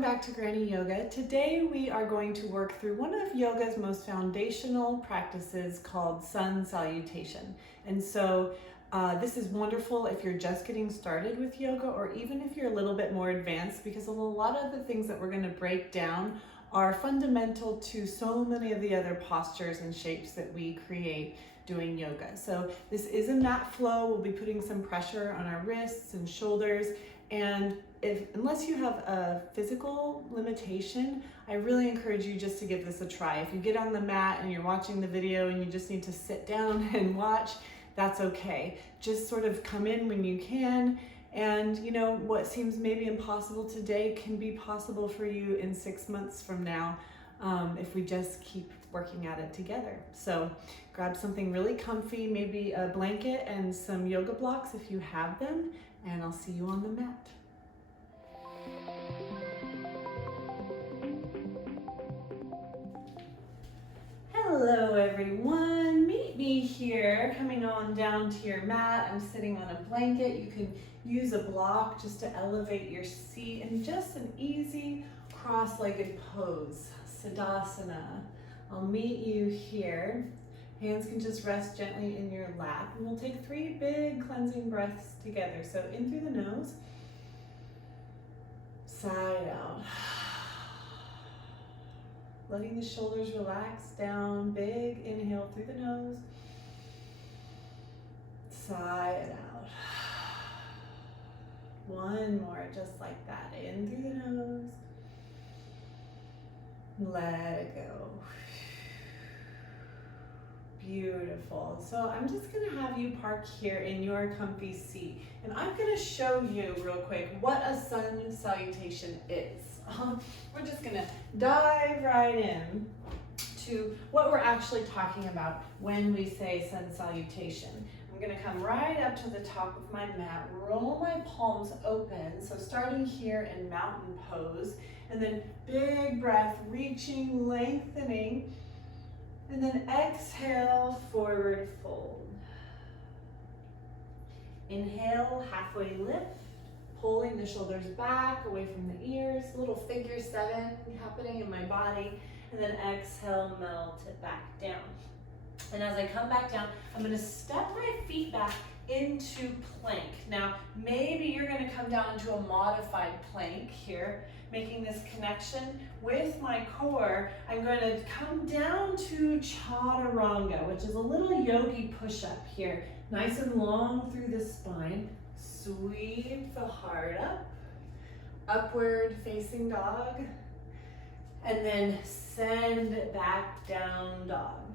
welcome back to Granny Yoga. Today we are going to work through one of yoga's most foundational practices called Sun Salutation. And so this is wonderful if you're just getting started with yoga, or even if you're a little bit more advanced, because a lot of the things that we're going to break down are fundamental to so many of the other postures and shapes that we create doing yoga. So this is a mat flow. We'll be putting some pressure on our wrists and shoulders. And unless you have a physical limitation, I really encourage you just to give this a try. If you get on the mat and you're watching the video and you just need to sit down and watch, that's okay. Just sort of come in when you can. And you know, what seems maybe impossible today can be possible for you in 6 months from now, if we just keep working at it together. So grab something really comfy, maybe a blanket and some yoga blocks if you have them, and I'll see you on the mat. Hello everyone, meet me here, coming on down to your mat. I'm sitting on a blanket. You can use a block just to elevate your seat, and just an easy cross-legged pose, Siddhasana. I'll meet you here. Hands can just rest gently in your lap, and we'll take 3 big cleansing breaths together. So in through the nose, side out. Letting the shoulders relax down, big inhale through the nose, side out. One more, just like that, in through the nose, let it go. Beautiful. So I'm just going to have you park here in your comfy seat, and I'm going to show you real quick what a sun salutation is. We're just going to dive right in to what we're actually talking about when we say sun salutation. I'm going to come right up to the top of my mat, roll my palms open, so starting here in mountain pose, and then big breath, reaching, lengthening. And then exhale, forward fold. Inhale, halfway lift, pulling the shoulders back, away from the ears, little figure 7 happening in my body. And then exhale, melt it back down. And as I come back down, I'm gonna step my feet back into plank. Now, maybe you're gonna come down into a modified plank here, making this connection with my core. I'm going to come down to Chaturanga, which is a little yogi push-up here. Nice and long through the spine. Sweep the heart up. Upward facing dog. And then send it back down dog.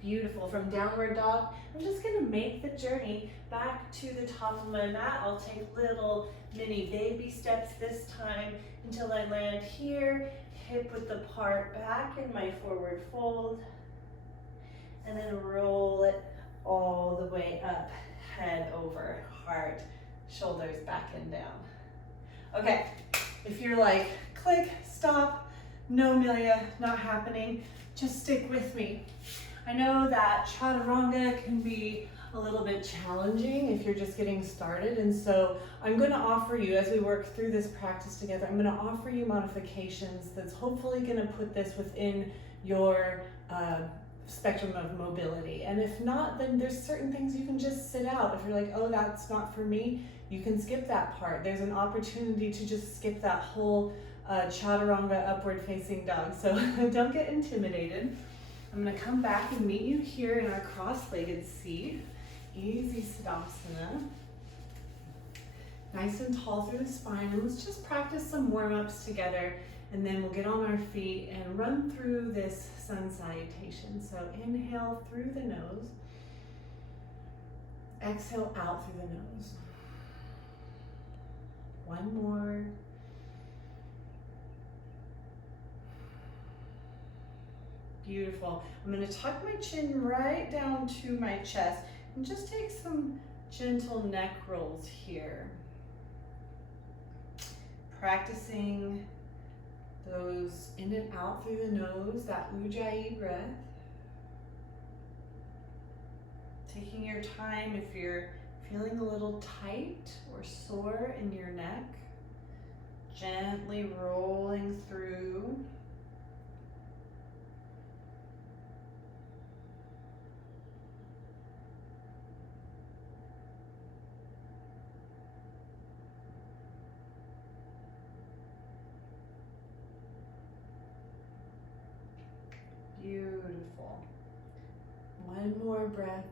Beautiful. From downward dog, I'm just going to make the journey back to the top of my mat. I'll take little mini baby steps this time until I land here, hip width apart, back in my forward fold, and then roll it all the way up, head over, heart, shoulders back and down. Okay, if you're like, click, stop, no Amelia, not happening, just stick with me. I know that Chaturanga can be a little bit challenging if you're just getting started, and so I'm going to offer you, as we work through this practice together, I'm going to offer you modifications that's hopefully going to put this within your spectrum of mobility. And if not, then there's certain things you can just sit out. If you're like, oh, that's not for me, you can skip that part. There's an opportunity to just skip that whole Chaturanga upward facing dog. So don't get intimidated. I'm going to come back and meet you here in our cross-legged seat. Easy Siddhasana. Nice and tall through the spine. And let's just practice some warm-ups together, and then we'll get on our feet and run through this sun salutation. So inhale through the nose. Exhale out through the nose. One more. Beautiful. I'm going to tuck my chin right down to my chest and just take some gentle neck rolls here. Practicing those in and out through the nose, that Ujjayi breath. Taking your time if you're feeling a little tight or sore in your neck. Gently rolling through. Beautiful. One more breath.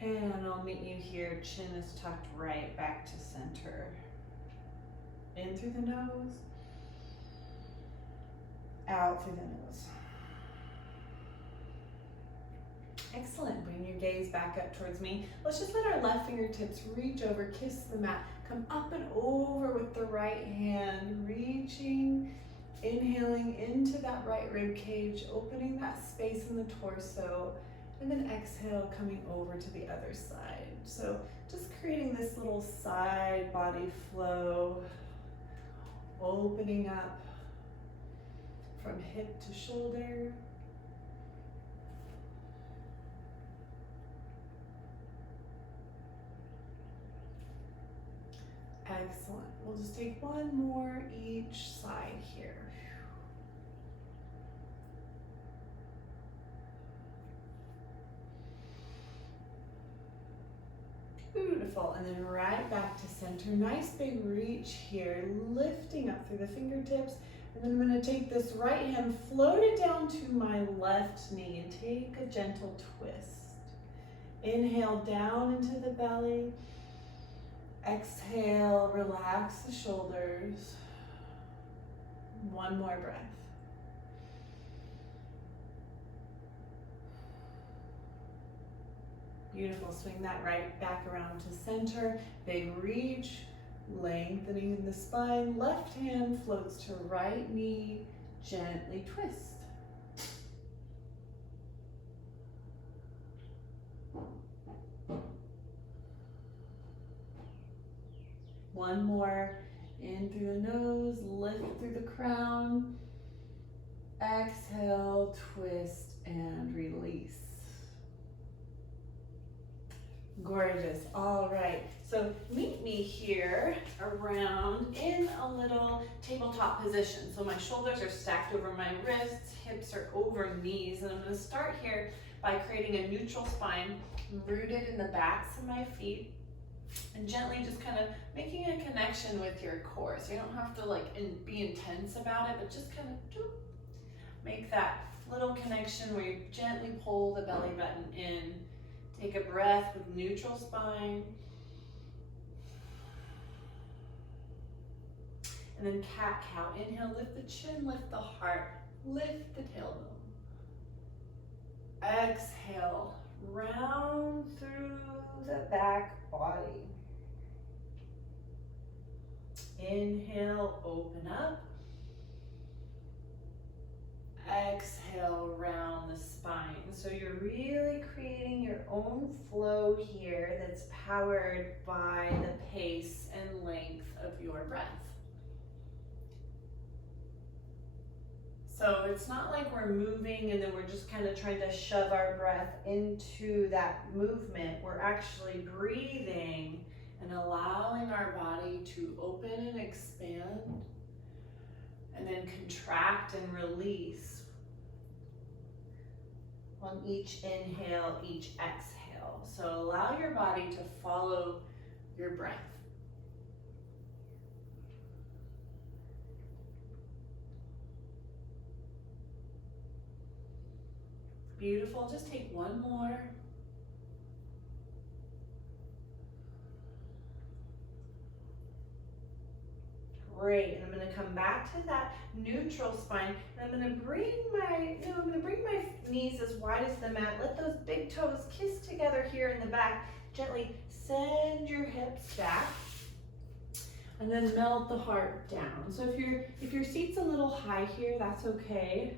And I'll meet you here. Chin is tucked right back to center. In through the nose. Out through the nose. Excellent. Bring your gaze back up towards me. Let's just let our left fingertips reach over, kiss the mat. Come up and over with the right hand, reaching, inhaling into that right rib cage, opening that space in the torso, and then exhale, coming over to the other side. So just creating this little side body flow, opening up from hip to shoulder. Excellent. We'll just take one more each side here. Beautiful. And then right back to center. Nice big reach here, lifting up through the fingertips. And then I'm going to take this right hand, float it down to my left knee, and take a gentle twist. Inhale down into the belly. Exhale, relax the shoulders. One more breath. Beautiful. Swing that right back around to center. Big reach, lengthening in the spine. Left hand floats to right knee. Gently twist. One more. In through the nose, lift through the crown. Exhale, twist, and release. Gorgeous. All right. So meet me here around in a little tabletop position. So my shoulders are stacked over my wrists, hips are over knees, and I'm going to start here by creating a neutral spine rooted in the backs of my feet. And gently just kind of making a connection with your core. So you don't have to be intense about it, but just kind of make that little connection where you gently pull the belly button in. Take a breath with neutral spine. And then cat-cow. Inhale, lift the chin, lift the heart, lift the tailbone. Exhale, round through the back body. Inhale, open up. Exhale, round the spine. So you're really creating your own flow here that's powered by the pace and length of your breath. So it's not like we're moving and then we're just kind of trying to shove our breath into that movement. We're actually breathing and allowing our body to open and expand and then contract and release on each inhale, each exhale. So allow your body to follow your breath. Beautiful. Just take one more. Great. And I'm going to come back to that neutral spine. And I'm going to bring my knees as wide as the mat. Let those big toes kiss together here in the back. Gently send your hips back. And then melt the heart down. So if your seat's a little high here, that's okay.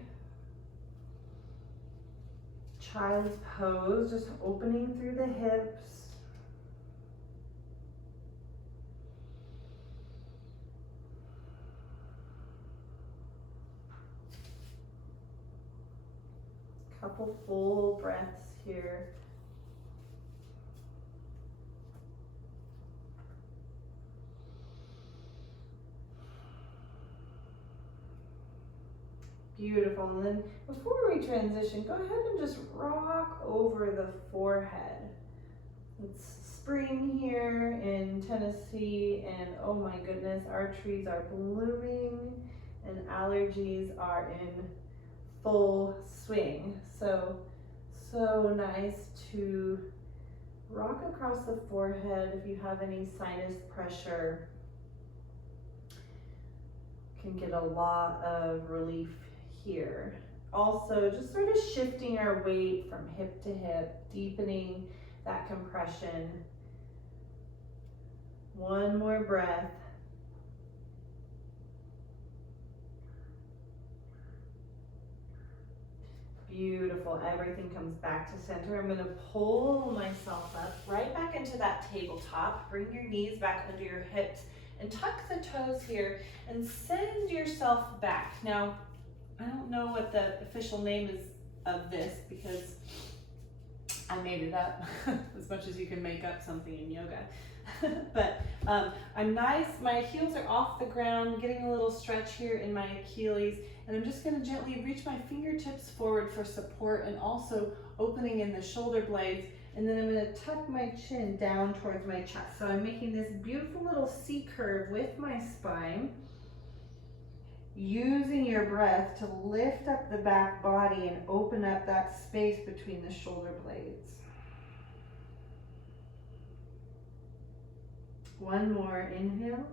Child's pose, just opening through the hips. Couple full breaths here. Beautiful. And then before we transition, go ahead and just rock over the forehead. It's spring here in Tennessee, and oh my goodness, our trees are blooming and allergies are in full swing. So nice to rock across the forehead if you have any sinus pressure. Can get a lot of relief here. Also, just sort of shifting our weight from hip to hip, deepening that compression. One more breath. Beautiful. Everything comes back to center. I'm going to pull myself up right back into that tabletop. Bring your knees back under your hips and tuck the toes here and send yourself back. Now, I don't know what the official name is of this because I made it up as much as you can make up something in yoga. But I'm nice, my heels are off the ground, getting a little stretch here in my Achilles, and I'm just going to gently reach my fingertips forward for support and also opening in the shoulder blades, and then I'm going to tuck my chin down towards my chest. So I'm making this beautiful little C curve with my spine, using your breath to lift up the back body and open up that space between the shoulder blades. One more inhale.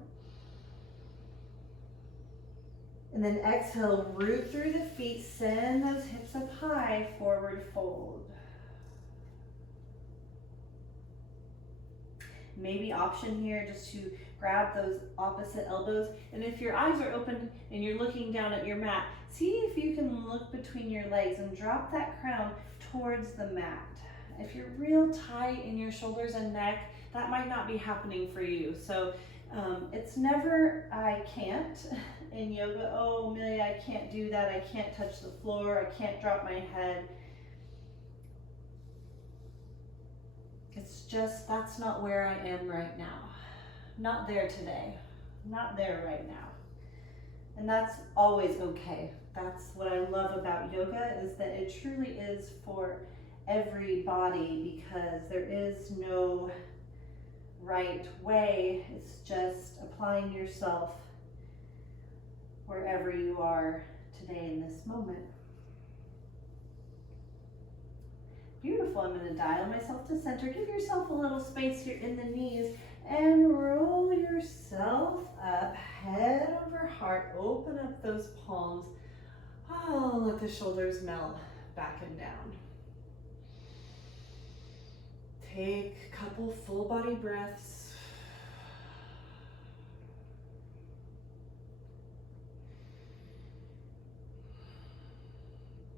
And then exhale, root through the feet, send those hips up high, forward fold. Maybe option here just to grab those opposite elbows. And if your eyes are open and you're looking down at your mat, see if you can look between your legs and drop that crown towards the mat. If you're real tight in your shoulders and neck, that might not be happening for you. So it's never I can't in yoga. Oh, Amelia, I can't do that. I can't touch the floor. I can't drop my head. It's just, that's not where I am right now. Not there today. Not there right now. And that's always okay. That's what I love about yoga, is that it truly is for every body, because there is no right way. It's just applying yourself wherever you are today in this moment. Beautiful. I'm going to dial myself to center. Give yourself a little space here in the knees and roll yourself up, head over heart. Open up those palms. Oh, let the shoulders melt back and down. Take a couple full body breaths.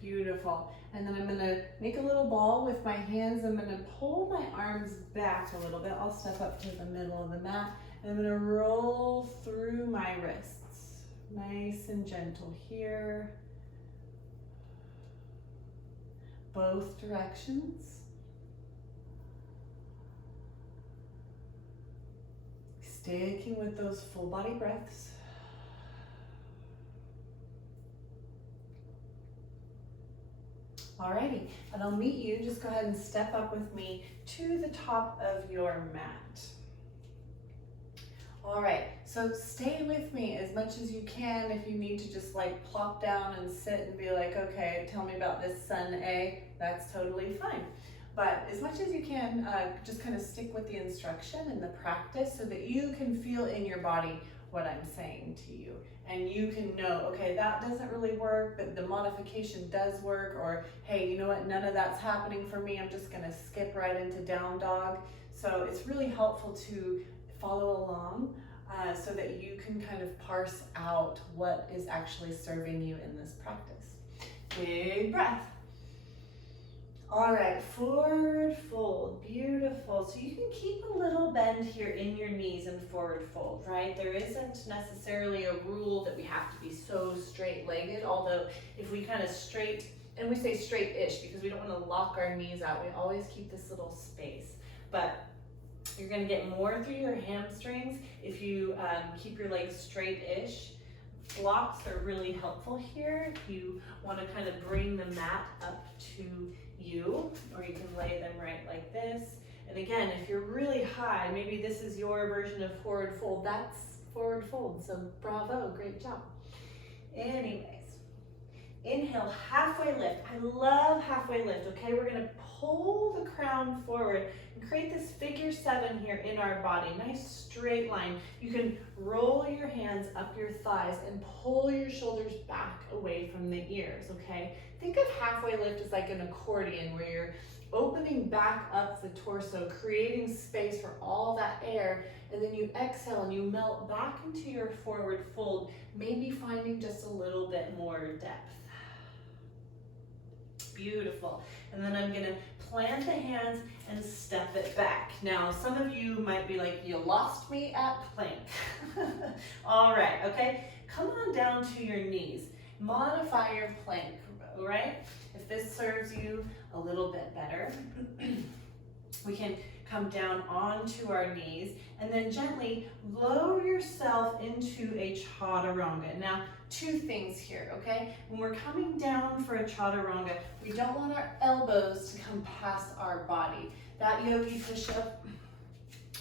Beautiful. And then I'm going to make a little ball with my hands. I'm going to pull my arms back a little bit. I'll step up to the middle of the mat, and I'm going to roll through my wrists. Nice and gentle here. Both directions. Sticking with those full body breaths. Alrighty, and I'll meet you. Just go ahead and step up with me to the top of your mat. All right, so stay with me as much as you can. If you need to just like plop down and sit and be like, okay, tell me about this Sun A, that's totally fine. But as much as you can, just kind of stick with the instruction and the practice so that you can feel in your body what I'm saying to you. And you can know, okay, that doesn't really work, but the modification does work, or hey, you know what, none of that's happening for me, I'm just gonna skip right into down dog. So it's really helpful to follow along so that you can kind of parse out what is actually serving you in this practice. Big breath. All right, forward fold, beautiful. So you can keep a little bend here in your knees and forward fold, right? There isn't necessarily a rule that we have to be so straight-legged, although if we kind of straight And we say straight-ish because we don't want to lock our knees out. We always keep this little space. But you're going to get more through your hamstrings if you keep your legs straight-ish. Blocks are really helpful here if you want to kind of bring the mat up to you, or you can lay them right like this. And again, if you're really high, maybe this is your version of forward fold. That's forward fold, so bravo, great job. Anyways, inhale, halfway lift. I love halfway lift, okay? We're gonna pull the crown forward and create this figure 7 here in our body. Nice straight line. You can roll your hands up your thighs and pull your shoulders back away from the ears, okay? Think of halfway lift as like an accordion where you're opening back up the torso, creating space for all that air, and then you exhale and you melt back into your forward fold, maybe finding just a little bit more depth. Beautiful. And then I'm gonna plant the hands and step it back. Now, some of you might be like, you lost me at plank. All right, okay? Come on down to your knees. Modify your plank, all right? If this serves you a little bit better, we can come down onto our knees and then gently lower yourself into a chaturanga. Now, 2 things here, okay? When we're coming down for a chaturanga, we don't want our elbows to come past our body. That yogi push-up,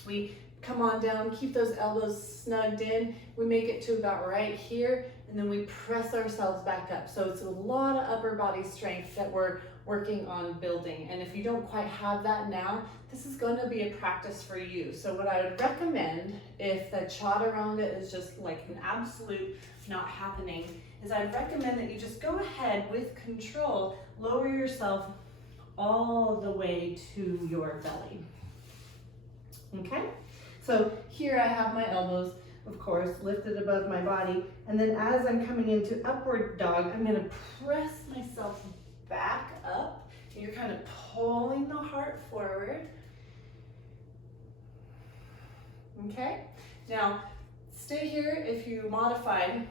we come on down, keep those elbows snugged in. We make it to about right here, and then we press ourselves back up. So it's a lot of upper body strength that we're working on building. And if you don't quite have that now, this is going to be a practice for you. So what I would recommend, if the chaturanga is just like an absolute not happening, is I'd recommend that you just go ahead with control, lower yourself all the way to your belly. Okay? So here I have my elbows, of course, lifted above my body. And then as I'm coming into upward dog, I'm gonna press myself back up. You're kind of pulling the heart forward. Okay? Now, stay here if you modified.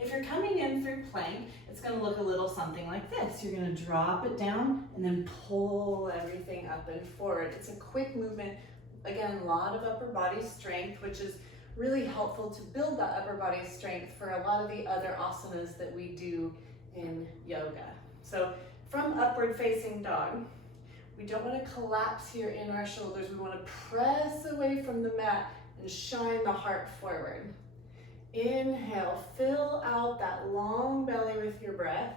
If you're coming in through plank, it's gonna look a little something like this. You're gonna drop it down and then pull everything up and forward. It's a quick movement. Again, a lot of upper body strength, which is really helpful to build that upper body strength for a lot of the other asanas that we do in yoga. So from upward facing dog, we don't want to collapse here in our shoulders. We want to press away from the mat and shine the heart forward. Inhale, fill out that long belly with your breath.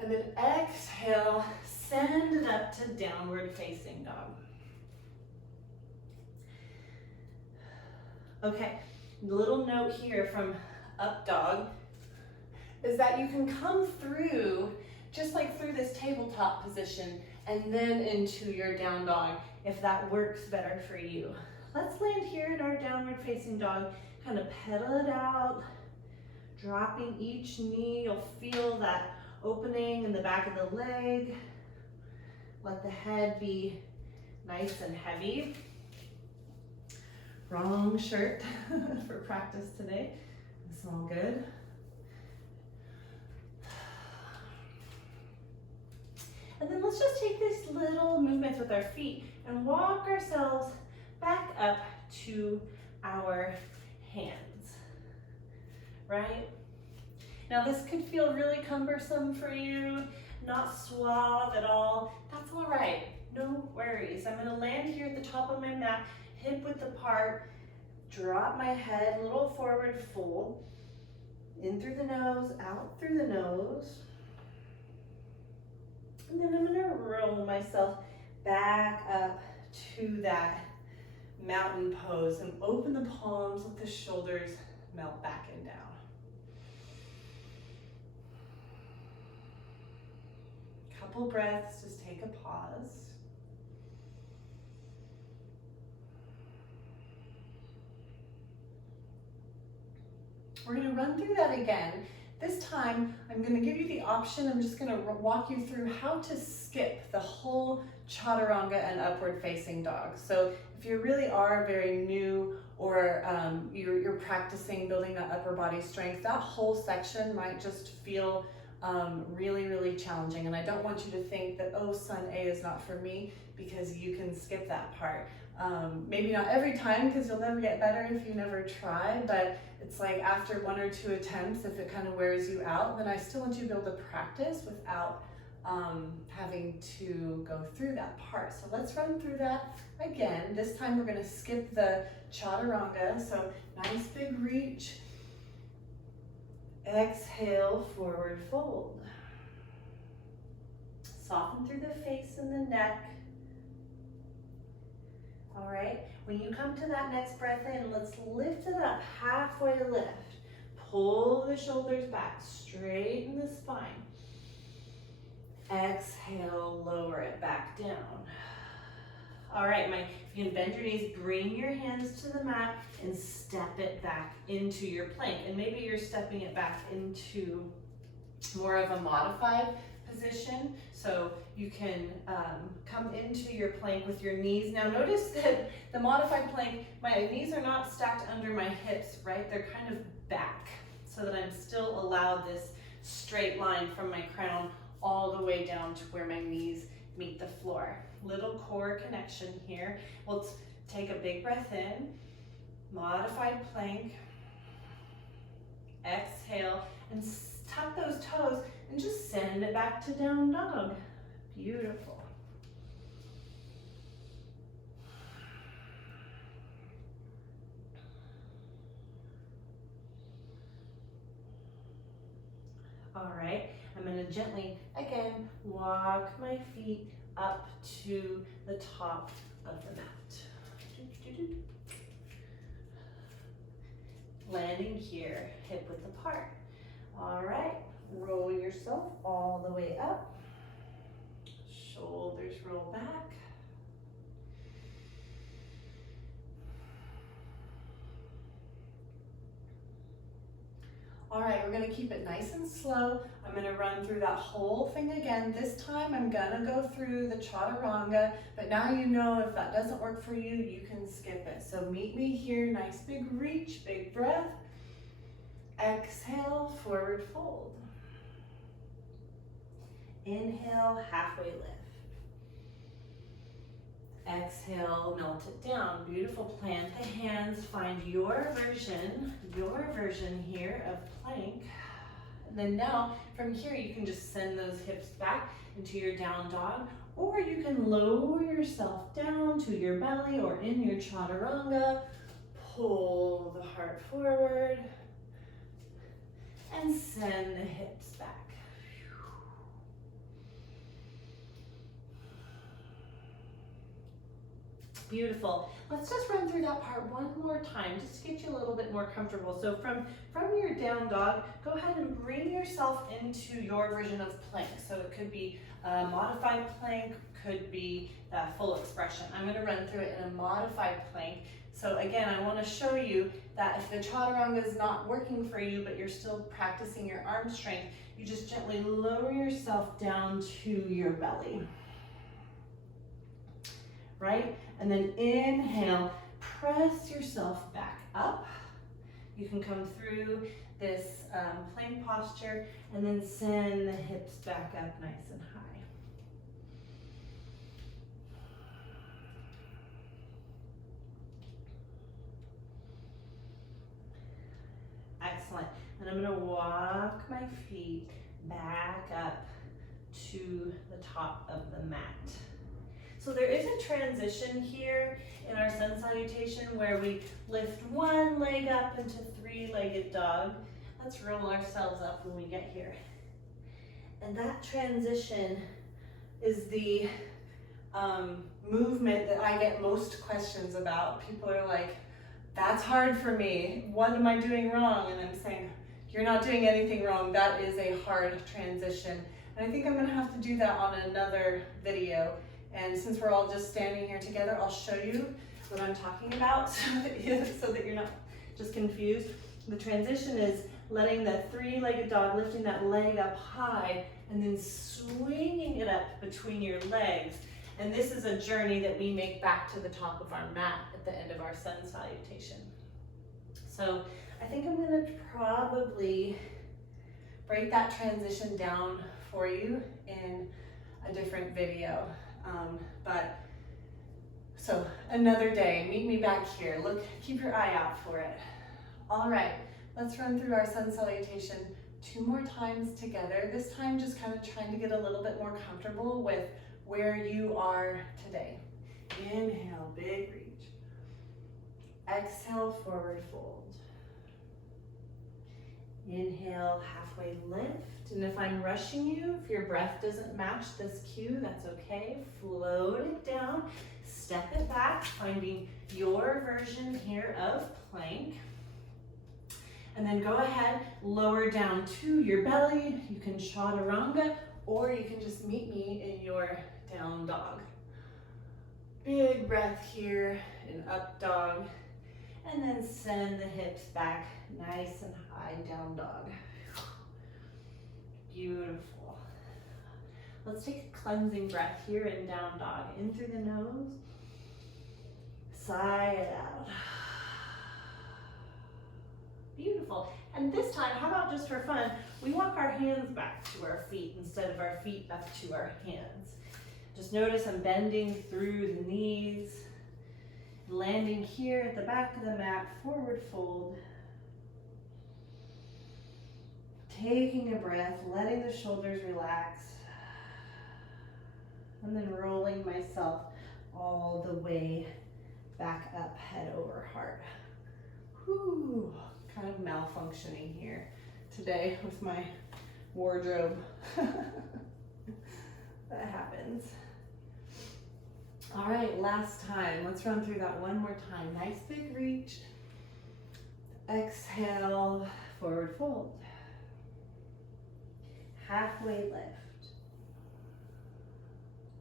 And then exhale, send it up to downward facing dog. Okay, little note here from up dog is that you can come through, just like through this tabletop position, and then into your down dog, if that works better for you. Let's land here in our downward facing dog, kind of pedal it out, dropping each knee. You'll feel that opening in the back of the leg. Let the head be nice and heavy. Wrong shirt for practice today. It's all good. And then let's just take these little movements with our feet and walk ourselves back up to our hands, right? Now this could feel really cumbersome for you, not suave at all. That's all right, no worries. I'm gonna land here at the top of my mat, hip width apart, drop my head, little forward fold, in through the nose, out through the nose. And then I'm gonna roll myself back up to that mountain pose and open the palms, let the shoulders melt back and down. Couple breaths, just take a pause. We're gonna run through that again. This time, I'm gonna give you the option, I'm just gonna walk you through how to skip the whole chaturanga and upward facing dog. So if you really are very new or you're practicing building that upper body strength, that whole section might just feel really, really challenging. And I don't want you to think that, oh, Sun A is not for me, because you can skip that part. Maybe not every time, because you'll never get better if you never try, but it's like after 1 or 2 attempts, if it kind of wears you out, then I still want you to be able to practice without having to go through that part. So let's run through that again. This time we're going to skip the Chaturanga. So nice big reach. Exhale, forward fold. Soften through the face and the neck. All right, when you come to that next breath in, let's lift it up, halfway lift. Pull the shoulders back, straighten the spine. Exhale, lower it back down. All right, if you can bend your knees, bring your hands to the mat and step it back into your plank. And maybe you're stepping it back into more of a modified position. So you can come into your plank with your knees. Now notice that the modified plank, my knees are not stacked under my hips, right? They're kind of back so that I'm still allowed this straight line from my crown all the way down to where my knees meet the floor. Little core connection here. We'll take a big breath in, modified plank, exhale, and tuck those toes and just send it back to down dog. Beautiful. All right, I'm going to gently, again, walk my feet up to the top of the mat. Landing here, hip width apart. All right, roll yourself all the way up. Shoulders roll back. All right, we're gonna keep it nice and slow. I'm gonna run through that whole thing again. This time I'm gonna go through the Chaturanga, but now you know if that doesn't work for you, you can skip it. So meet me here, nice big reach, big breath. Exhale, forward fold. Inhale, halfway lift. Exhale, melt it down. Beautiful. Plant the hands. Find your version here of plank. And then now, from here, you can just send those hips back into your down dog, or you can lower yourself down to your belly or in your Chaturanga. Pull the heart forward and send the hips back. Beautiful. Let's just run through that part one more time, just to get you a little bit more comfortable. So from your down dog, go ahead and bring yourself into your version of plank. So it could be a modified plank, could be full expression. I'm gonna run through it in a modified plank. So again, I wanna show you that if the Chaturanga is not working for you, but you're still practicing your arm strength, you just gently lower yourself down to your belly. Right? And then inhale, press yourself back up. You can come through this plank posture and then send the hips back up nice and high. Excellent. And I'm going to walk my feet back up to the top of the mat. So there is a transition here in our Sun Salutation where we lift one leg up into three-legged dog. Let's roll ourselves up when we get here. And that transition is the movement that I get most questions about. People are like, that's hard for me. What am I doing wrong? And I'm saying, you're not doing anything wrong. That is a hard transition. And I think I'm gonna have to do that on another video. And since we're all just standing here together, I'll show you what I'm talking about so that you're not just confused. The transition is letting the three-legged dog, lifting that leg up high and then swinging it up between your legs. And this is a journey that we make back to the top of our mat at the end of our Sun Salutation. So I think I'm gonna probably break that transition down for you in a different video. So another day, meet me back here. Look, keep your eye out for it. All right, let's run through our Sun Salutation 2 more times together. This time just kind of trying to get a little bit more comfortable with where you are today. Inhale, big reach. Exhale, forward fold. Inhale, halfway lift. And if I'm rushing you, if your breath doesn't match this cue, that's okay. Float it down, step it back, finding your version here of plank. And then go ahead, lower down to your belly. You can Chaturanga, or you can just meet me in your down dog. Big breath here in up dog. And then send the hips back nice and high, down dog. Beautiful. Let's take a cleansing breath here in down dog. In through the nose, sigh it out. Beautiful. And this time, how about just for fun, we walk our hands back to our feet instead of our feet up to our hands. Just notice I'm bending through the knees, landing here at the back of the mat, forward fold. Taking a breath, letting the shoulders relax, and then rolling myself all the way back up, head over heart. Whew, kind of malfunctioning here today with my wardrobe. That happens. All right, last time. Let's run through that one more time. Nice big reach. Exhale, forward fold. Halfway lift.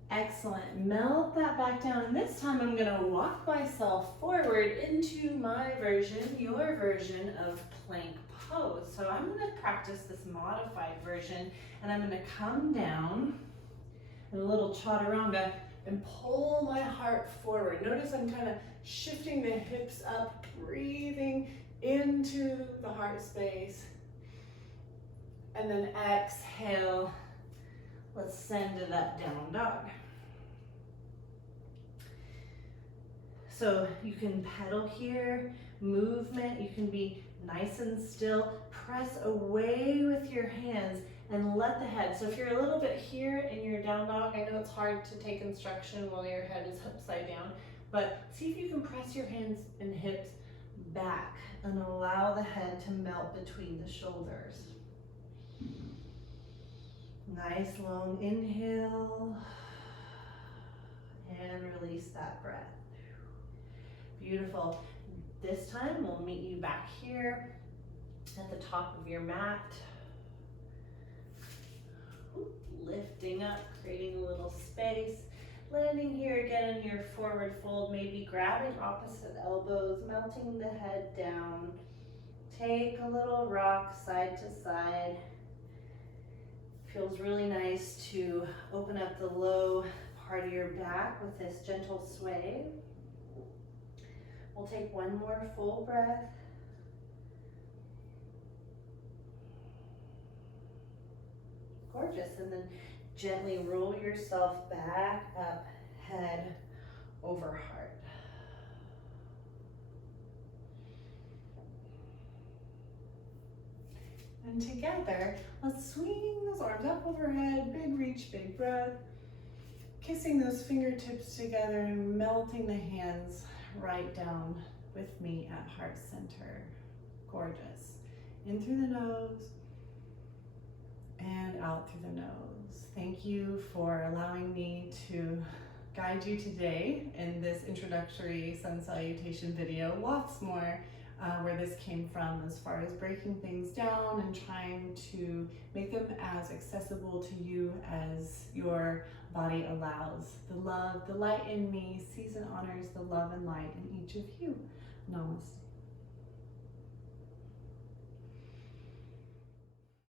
Excellent. Melt that back down. And this time I'm going to walk myself forward into my version, your version of plank pose. So I'm going to practice this modified version, and I'm going to come down in a little chaturanga and pull my heart forward. Notice I'm kind of shifting the hips up, breathing into the heart space. And then exhale, let's send it up, down dog. So you can pedal here, movement, you can be nice and still, press away with your hands and let the head, so if you're a little bit here in your down dog, I know it's hard to take instruction while your head is upside down, but see if you can press your hands and hips back and allow the head to melt between the shoulders. Nice long inhale and release that breath. Beautiful. This time we'll meet you back here at the top of your mat. Lifting up, creating a little space. Landing here again in your forward fold, maybe grabbing opposite elbows, melting the head down. Take a little rock side to side. Feels really nice to open up the low part of your back with this gentle sway. We'll take one more full breath. Gorgeous. And then gently roll yourself back up, head over heart. And together, let's swing those arms up overhead, big reach, big breath. Kissing those fingertips together and melting the hands right down with me at heart center. Gorgeous. In through the nose and out through the nose. Thank you for allowing me to guide you today in this introductory Sun Salutation video. Lots more where this came from as far as breaking things down and trying to make them as accessible to you as your body allows. The love, the light in me sees and honors the love and light in each of you. Namaste.